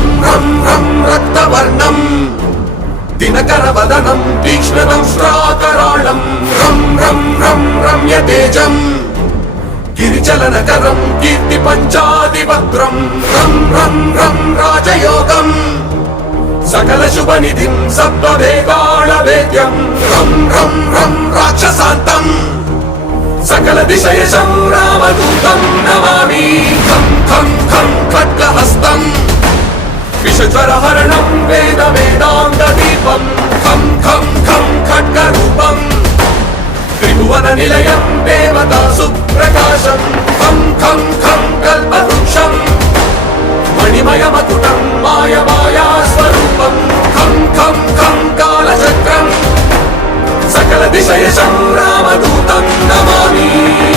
रं रं रं रक्तवर्णं दिनकरवदनं तीक्ष्णदंष्ट्राकराळं रं रं रं रम्यतेजं गिरिचलनकरं कीर्तिपञ्चादिवक्त्रं रं रं रं राजयोगं सकलशुभनिधिं सप्तवेगाळवेद्यं रं रं रं राक्षसान्तं सकलदिशयशं रामदूतं नमामि खं खं खं खड्गहस्तं विषज्वरहरणं वेदवेदान्तदीपं खं खं खं खड्गरूपं त्रिभुवननिलयं देवतासुप्रकाशं खं खं खं कल्पवृक्षं मणिमयमकुटं मायमायास्वरूपं खं खं खं कालचक्रं सकलदिशयशं रामदूतं नमामि।